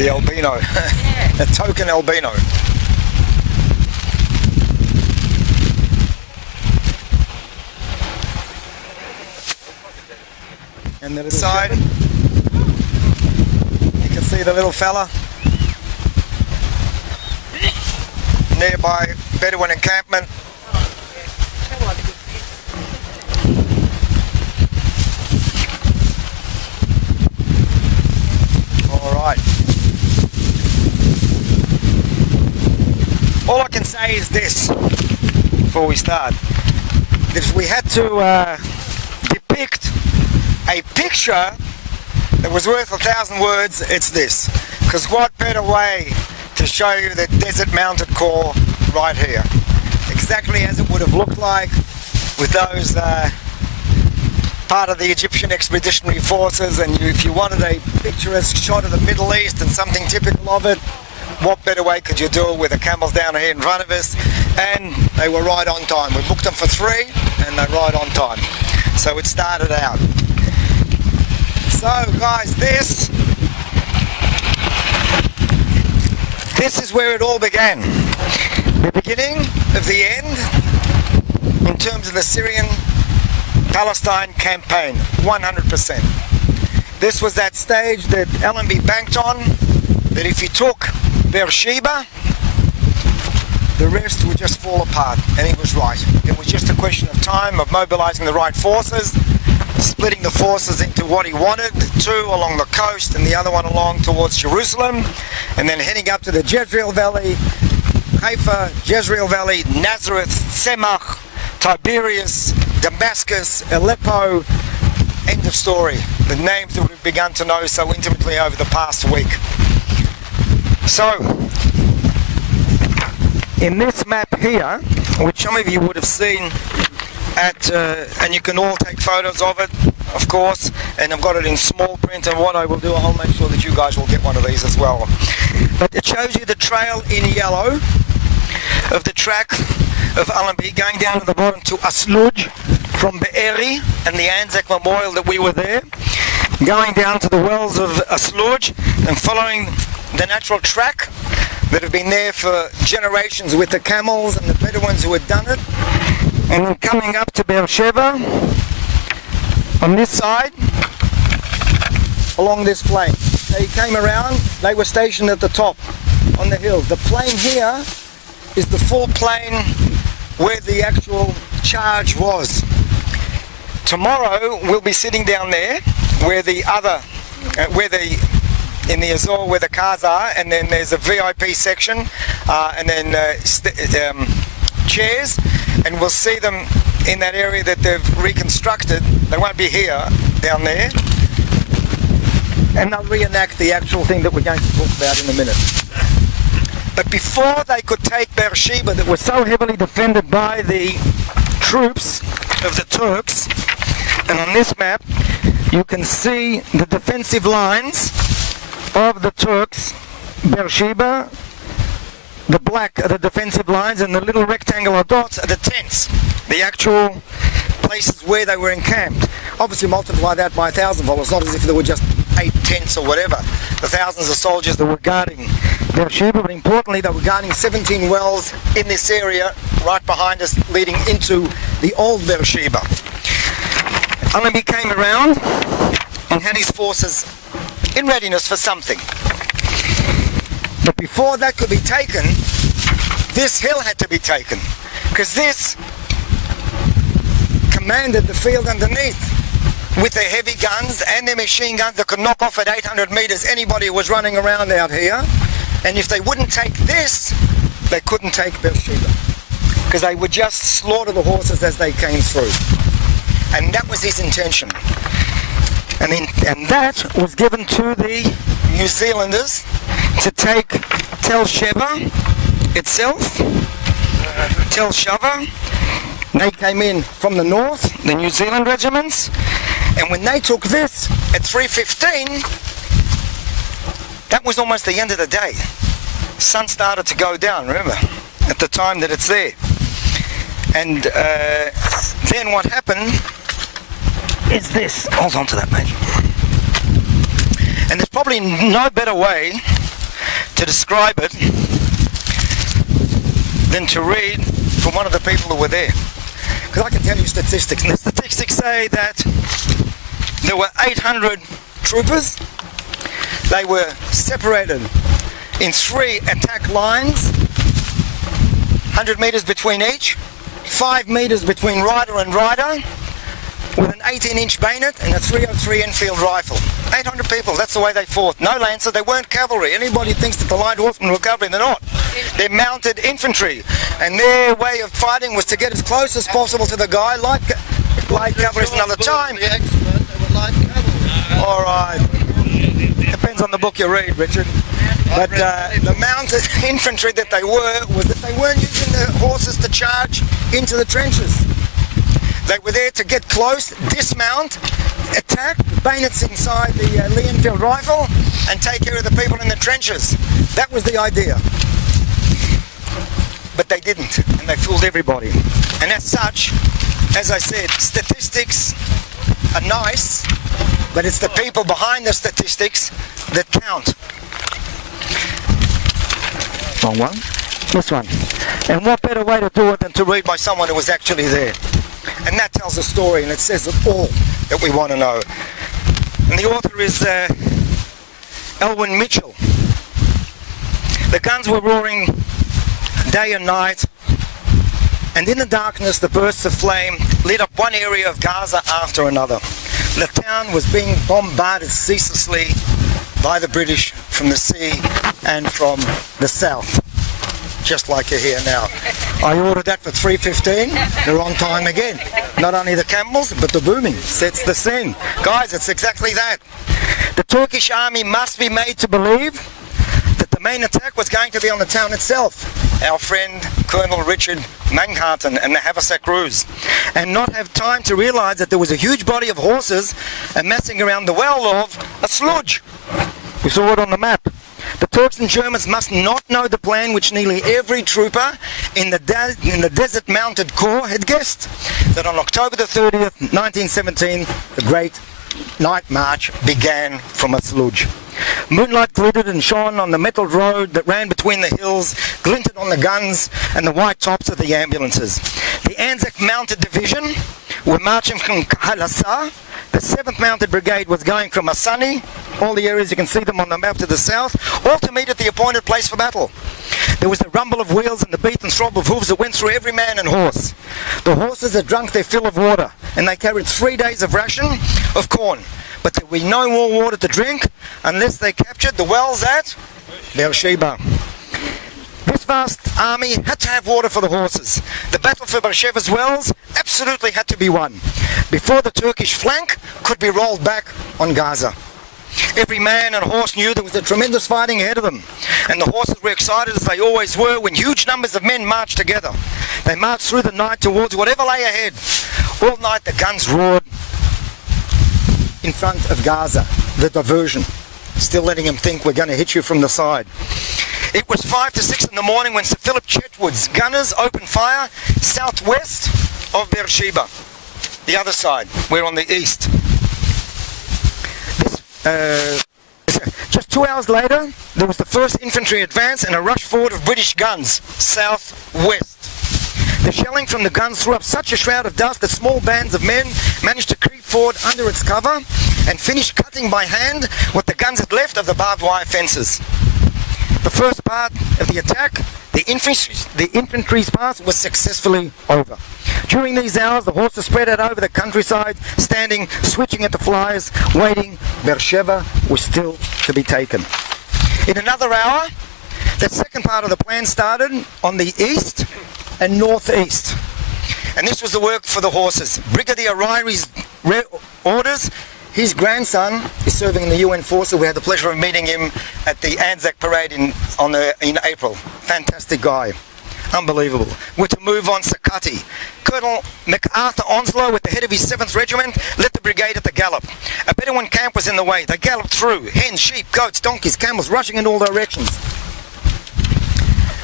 the albino. A token albino. And the little side, you can see the little fella. Nearby Bedouin encampment. Alright. All I can say is this before we start. If we had to depict a picture that was worth 1,000 words, it's this. Because what better way to show you the desert mounted core right here. Exactly as it would have looked like with those part of the Egyptian Expeditionary Forces, and if you wanted a picturesque shot of the Middle East and something typical of it, what better way could you do it with the camels down here in front of us? And they were right on time. We booked them for 3 and they're right on time. So it started out. So guys, this is where it all began. The beginning of the end in terms of the Syrian-Palestine campaign, 100%. This was that stage that Allenby banked on, that if he took Beersheba, the rest would just fall apart, and he was right. It was just a question of time, of mobilizing the right forces, splitting the forces into what he wanted, 2 along the coast and the other one along towards Jerusalem, and then heading up to the Jezreel Valley, Haifa, Jezreel Valley, Nazareth, Tzemach, Tiberias, Damascus, Aleppo. End of story. The names that we've begun to know so intimately over the past week. So, in this map here, which some of you would have seen at, and you can all take photos of it, of course, and I've got it in small print, and what I will do, I'll make sure that you guys will get one of these as well. But it shows you the trail in yellow of the track of Allenby going down to the bottom to Asluj from Be'eri and the Anzac Memorial that we were there, going down to the wells of Asluj and following the natural track that have been there for generations with the camels and the Bedouins who had done it, and then coming up to Beersheba on this side along this plain. They came around, they were stationed at the top on the hills. The plain here is the full plain where the actual charge was. Tomorrow we'll be sitting down there where the other, in the Azor where the cars are, and then there's a VIP section, and then chairs, and we'll see them in that area that they've reconstructed. They won't be here, down there, and they'll reenact the actual thing that we're going to talk about in a minute. But before they could take Beersheba, that was so heavily defended by the troops of the Turks, and on this map you can see the defensive lines of the Turks. Beersheba, the black are the defensive lines, and the little rectangular dots are the tents, the actual places where they were encamped. Obviously multiply that by 1,000-fold. It's not as if there were just 8 tents or whatever. The thousands of soldiers that were guarding Beersheba, but importantly they were guarding 17 wells in this area right behind us leading into the old Beersheba. Allenby came around and had his forces in readiness for something. But before that could be taken, this hill had to be taken, because this commanded the field underneath with their heavy guns and their machine guns that could knock off at 800 meters anybody who was running around out here. And if they wouldn't take this, they couldn't take Beersheba, because they would just slaughter the horses as they came through. And that was his intention. And that was given to the New Zealanders to take Tel Sheva itself, Tel Shava. They came in from the north, the New Zealand regiments, and when they took this at 3:15, that was almost the end of the day. Sun started to go down, remember, at the time that it's there. And then what happened is this. Hold on to that, mate. And there's probably no better way to describe it than to read from one of the people who were there. Because I can tell you statistics, and the statistics say that there were 800 troopers. They were separated in 3 attack lines, 100 metres between each, 5 metres between rider and rider, with an 18-inch bayonet and a 303 Enfield rifle. 800 people, that's the way they fought. No lancers, they weren't cavalry. Anybody thinks that the light horsemen were cavalry, they're not. They're mounted infantry, and their way of fighting was to get as close as possible to the guy, like light cavalry is another time. All right. Depends on the book you read, Richard. But the mounted infantry that they were was that they weren't using the horses to charge into the trenches. They were there to get close, dismount, attack, bayonets inside the Lee Enfield rifle, and take care of the people in the trenches. That was the idea. But they didn't, and they fooled everybody. And as such, as I said, statistics are nice, but it's the people behind the statistics that count. Wrong one. This one. And what better way to do it than to read by someone who was actually there? And that tells a story, and it says it all that we want to know. And the author is Elwyn Mitchell. The guns were roaring day and night, and in the darkness the bursts of flame lit up one area of Gaza after another. The town was being bombarded ceaselessly by the British from the sea and from the south, just like you're here now. I ordered that for $3.15. They're on time again. Not only the camels, but the booming sets the scene. Guys, it's exactly that. The Turkish army must be made to believe that the main attack was going to be on the town itself. Our friend Colonel Richard Manhattan and the Haversack crews, and not have time to realise that there was a huge body of horses amassing around the well of a sludge. We saw it on the map. The Turks and Germans must not know the plan which nearly every trooper in the Desert Mounted Corps had guessed, that on October the 30th, 1917, the Great Night March began from a sludge. Moonlight glittered and shone on the metal road that ran between the hills, glinted on the guns and the white tops of the ambulances. The Anzacs Mounted Division were marching from Halassa. The 7th Mounted Brigade was going from Asani, all the areas you can see them on the map to the south, all to meet at the appointed place for battle. There was the rumble of wheels and the beat and throb of hooves that went through every man and horse. The horses had drunk their fill of water, and they carried 3 days of ration of corn. But there would be no more water to drink unless they captured the wells at Beersheba. This vast army had to have water for the horses. The battle for Beersheba's wells absolutely had to be won before the Turkish flank could be rolled back on Gaza. Every man and horse knew there was a tremendous fighting ahead of them, and the horses were excited as they always were when huge numbers of men marched together. They marched through the night towards whatever lay ahead. All night the guns roared in front of Gaza, the diversion, still letting them think we're going to hit you from the side. It was 5 to 6 in the morning when Sir Philip Chetwood's gunners opened fire southwest of Beersheba. The other side, we're on the east. Just 2 hours later, there was the first infantry advance and a rush forward of British guns southwest. The shelling from the guns threw up such a shroud of dust that small bands of men managed to creep forward under its cover and finish cutting by hand what the guns had left of the barbed wire fences. The first part of the attack, the infantry's part, was successfully over. During these hours, the horses spread out over the countryside, standing, switching at the flies, waiting. Beersheba was still to be taken. In another hour, the second part of the plan started on the east and northeast. And this was the work for the horses. Brigadier Ryer's orders. His grandson is serving in the UN forces. We had the pleasure of meeting him at the Anzac parade in April. Fantastic guy. Unbelievable. We're to move on Sakati. Colonel MacArthur Onslow, with the head of his 7th Regiment, led the brigade at the gallop. A Bedouin camp was in the way. They galloped through. Hens, sheep, goats, donkeys, camels, rushing in all directions.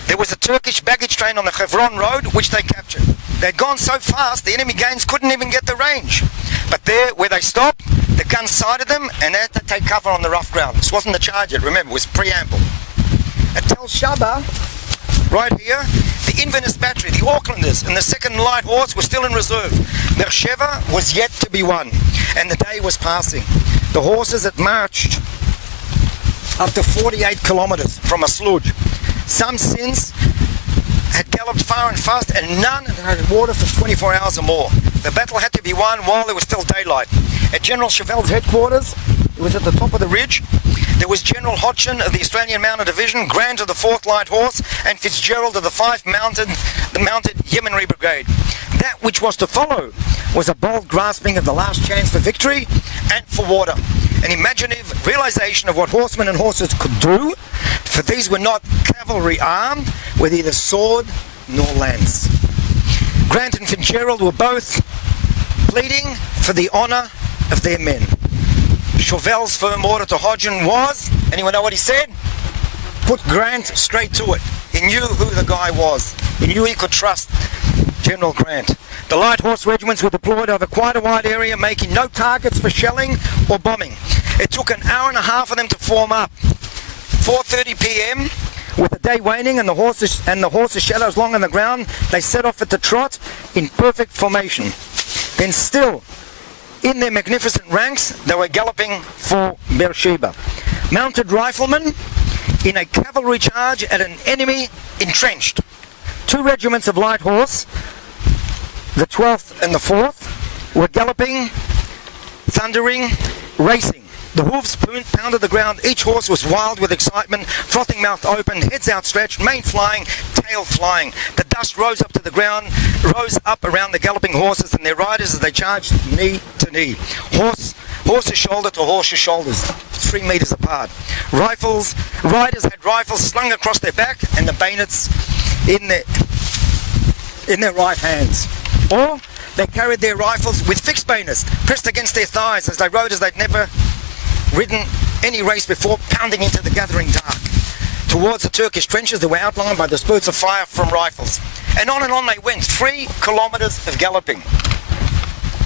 There was a Turkish baggage train on the Hebron road, which they captured. They'd gone so fast, the enemy gains couldn't even get the range. But there, where they stopped, the guns sighted them and they had to take cover on the rough ground. This wasn't the charge yet, remember, it was preamble. At Tel Shaba, right here, the Inverness Battery, the Aucklanders, and the second light horse were still in reserve. Beersheba was yet to be won, and the day was passing. The horses had marched up to 48 kilometres from a sludge. Some since had galloped far and fast, and none had had water for 24 hours or more. The battle had to be won while there was still daylight. At General Chevelle's headquarters, it was at the top of the ridge, there was General Hodgson of the Australian Mounted Division, Grant of the 4th Light Horse, and Fitzgerald of the Mounted Yeomanry Brigade. That which was to follow was a bold grasping of the last chance for victory and for water. An imaginative realization of what horsemen and horses could do, for these were not cavalry armed with either sword nor lance. Grant and Fitzgerald were both pleading for the honour of their men. Chevelle's firm order to Hodgson was, anyone know what he said? Put Grant straight to it. He knew who the guy was. He knew he could trust General Grant. The light horse regiments were deployed over quite a wide area, making no targets for shelling or bombing. It took an hour and a half for them to form up. 4:30 p.m. with the day waning and the horses' shadows long on the ground, they set off at the trot in perfect formation. Then still, in their magnificent ranks, they were galloping for Beersheba. Mounted riflemen in a cavalry charge at an enemy entrenched. 2 regiments of light horse, the 12th and the 4th, were galloping, thundering, racing. The hooves pounded the ground. Each horse was wild with excitement, frothing mouth open, heads outstretched, mane flying, tail flying. The dust rose up to the ground, rose up around the galloping horses and their riders as they charged knee to knee. Horse's shoulder to horse's shoulders, 3 metres apart. Riders had rifles slung across their back and the bayonets in their right hands. Or they carried their rifles with fixed bayonets pressed against their thighs as they rode as they'd never ridden any race before, pounding into the gathering dark. Towards the Turkish trenches that were outlined by the spurts of fire from rifles. And on they went, 3 kilometres of galloping.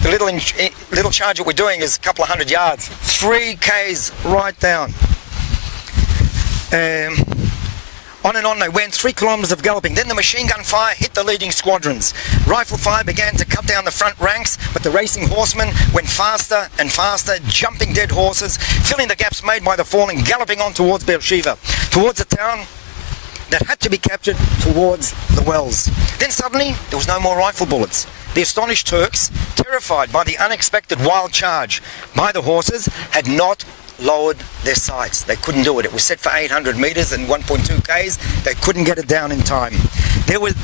The little charge that we're doing is a couple of 100 yards. 3 Ks right down. On they went, 3 kilometres of galloping. Then the machine gun fire hit the leading squadrons. Rifle fire began to cut down the front ranks, but the racing horsemen went faster and faster, jumping dead horses, filling the gaps made by the falling, galloping on towards Beersheba, towards the town that had to be captured, towards the wells. Then suddenly, there was no more rifle bullets. The astonished Turks, terrified by the unexpected wild charge by the horses, had not lowered their sights. They couldn't do it. It was set for 800 metres and 1.2 Ks. They couldn't get it down in time. There was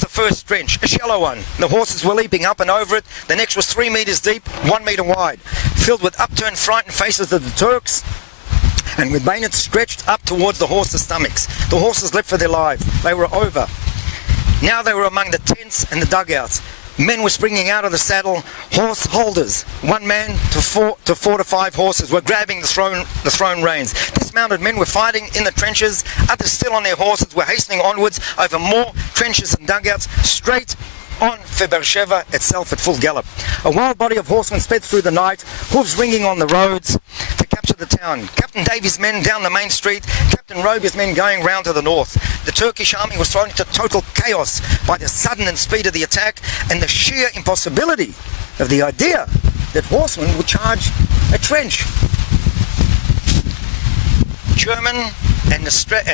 the first trench, a shallow one. The horses were leaping up and over it. The next was 3 metres deep, 1 metre wide, filled with upturned, frightened faces of the Turks, and with bayonets stretched up towards the horses' stomachs. The horses leapt for their lives. They were over. Now they were among the tents and the dugouts. Men were springing out of the saddle. Horse holders, 1 man to 4 to 5 horses, were grabbing the thrown reins. Dismounted men were fighting in the trenches. Others still on their horses were hastening onwards over more trenches and dugouts, straight on for Beersheba itself at full gallop. A wild body of horsemen sped through the night, hooves ringing on the roads to capture the town. Captain Davies' men down the main street, Captain Robier's men going round to the north. The Turkish army was thrown into total chaos by the suddenness speed of the attack and the sheer impossibility of the idea that horsemen would charge a trench. German and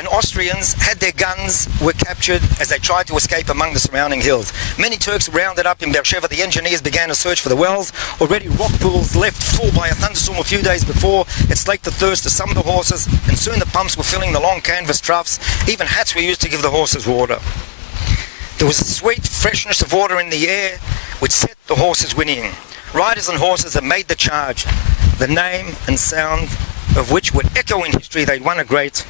Austrians had their guns, were captured as they tried to escape among the surrounding hills. Many Turks rounded up in Beersheba. The engineers began a search for the wells. Already rock pools left full by a thunderstorm a few days before had slaked the thirst of some of the horses, and soon the pumps were filling the long canvas troughs. Even hats were used to give the horses water. There was a sweet freshness of water in the air which set the horses whinnying. Riders and horses had made the charge, the name and sound of which would echo in history. They'd won a great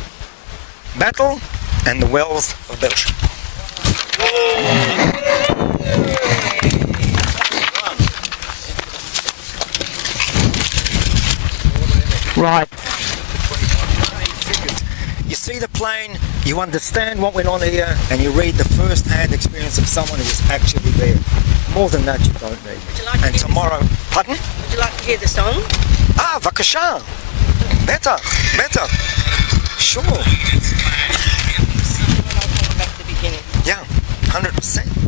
battle, and the wells of Beersheba. Right. You see the plane, you understand what went on here, and you read the first-hand experience of someone who was actually there. More than that, you don't need. Would you like and tomorrow, pardon? Would you like to hear the song? Vakasha. Better. Sure. Back to the beginning. Yeah, 100%.